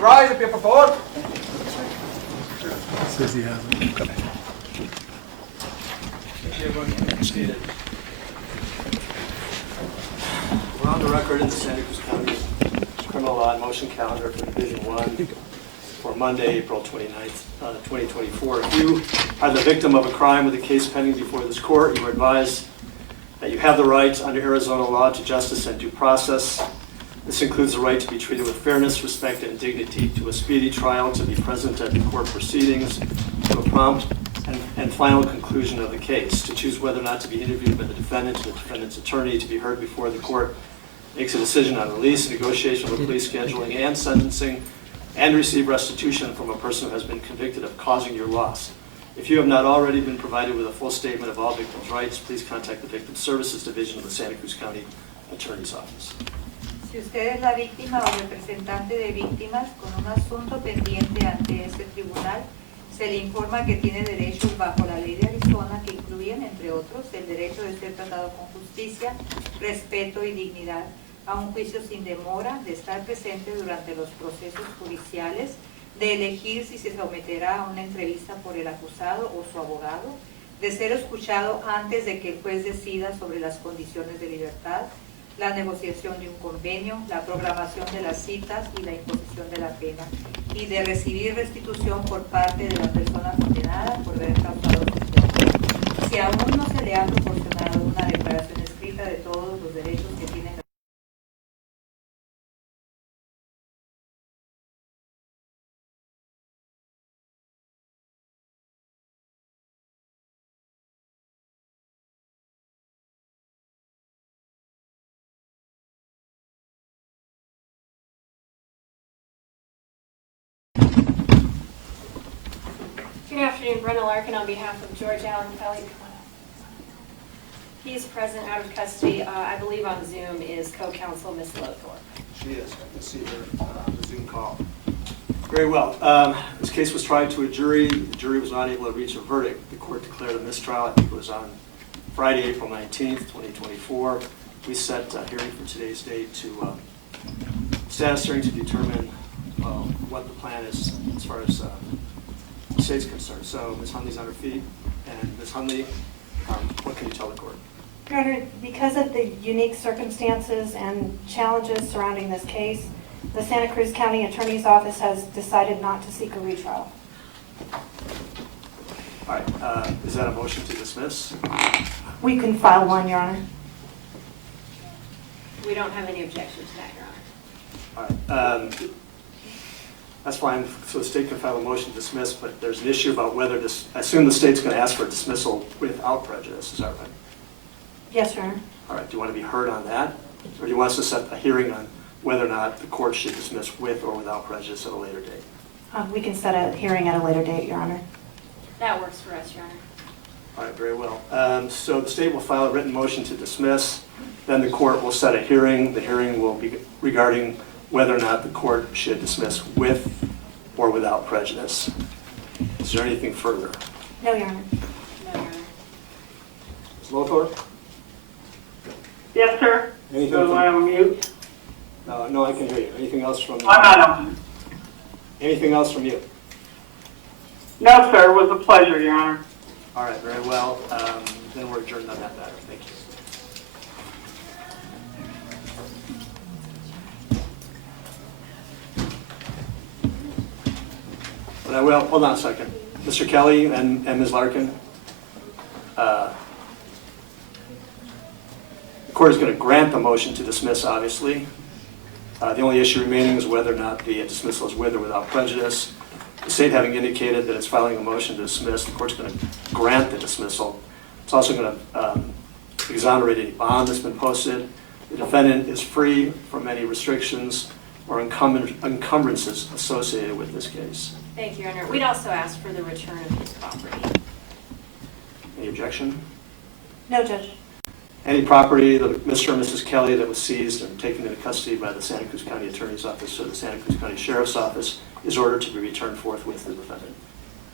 rise de pie, por favor. Says he hasn't. Okay. We're on the record in the Santa Cruz County Criminal Law and Motion Calendar for Division 1 for Monday, April 29th, 2024. If you are the victim of a crime with a case pending before this court, you are advised that you have the right under Arizona law to justice and due process. This includes the right to be treated with fairness, respect, and dignity, to a speedy trial, to be present at the court proceedings, to a prompt and final conclusion of the case, to choose whether or not to be interviewed by the defendant's attorney, to be heard before the court makes a decision on release, negotiation with police, scheduling, and sentencing, and receive restitution from a person who has been convicted of causing your loss. If you have not already been provided with a full statement of all victims' rights, please contact the Victim Services Division of the Santa Cruz County Attorney's Office. Si usted es la víctima o representante de víctimas con un asunto pendiente ante este tribunal, se le informa que tiene derechos bajo la ley de Arizona que incluyen, entre otros, el derecho de ser tratado con justicia, respeto y dignidad, a un juicio sin demora, de estar presente durante los procesos judiciales, de elegir si se someterá a una entrevista por el acusado o su abogado, de ser escuchado antes de que el juez decida sobre las condiciones de libertad, la negociación de un convenio, la programación de las citas y la imposición de la pena, y de recibir restitución por parte de la persona condenada por haber causado sufrimiento. Si aún no se le ha proporcionado una declaración escrita de todos los derechos que tiene la Good afternoon, Brenda Larkin on behalf of George Allen Kelly. Come on up. He's present out of custody. I believe on Zoom is co-counsel Ms. Lothorpe. She is. I can see her on the Zoom call. Very well. This case was tried to a jury. The jury was not able to reach a verdict. The court declared a mistrial. I think it was on Friday, April 19th, 2024. We set a hearing for today's date to status hearing to determine what the plan is as far as the state's concerned. So Ms. Hunley's on her feet. And Ms. Hunley, what can you tell the court? Your Honor, because of the unique circumstances and challenges surrounding this case, the Santa Cruz County Attorney's Office has decided not to seek a retrial. All right. Is that a motion to dismiss? We can file one, Your Honor. We don't have any objection to that, Your Honor. All right. That's fine. So the state can file a motion to dismiss, but there's an issue about whether this, I assume the state's going to ask for a dismissal without prejudice. Is that right? Yes, Your Honor. All right. Do you want to be heard on that? Or do you want us to set a hearing on whether or not the court should dismiss with or without prejudice at a later date? We can set a hearing at a later date, Your Honor. That works for us, Your Honor. All right. Very well. So the state will file a written motion to dismiss. Then the court will set a hearing. The hearing will be regarding whether or not the court should dismiss with or without prejudice. Is there anything further? No, Your Honor. No, Your Honor. Ms. Lothorpe? Yes, sir. Anything So I from, am mute. no, I can hear you. Anything else from I'm not on. anything else from you? No, sir. It was a pleasure, Your Honor. All right, very well. Then we're adjourned on that matter. Thank you. But I will, hold on a second. Mr. Kelly and Ms. Larkin, the court is going to grant the motion to dismiss, obviously. The only issue remaining is whether or not the dismissal is with or without prejudice. The state having indicated that it's filing a motion to dismiss, the court's going to grant the dismissal. It's also going to exonerate any bond that's been posted. The defendant is free from any restrictions or encumbrances associated with this case. Thank you, Your Honor. We'd also ask for the return of his property. Any objection? No, Judge. Any property that Mr. and Mrs. Kelly that was seized and taken into custody by the Santa Cruz County Attorney's Office or the Santa Cruz County Sheriff's Office is ordered to be returned forthwith to the defendant.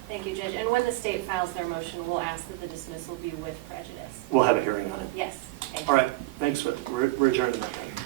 Thank you, Judge. And when the state files their motion, we'll ask that the dismissal be with prejudice. We'll have a hearing on it. Yes. Thank you. All right. Thanks. We're adjourned in that time.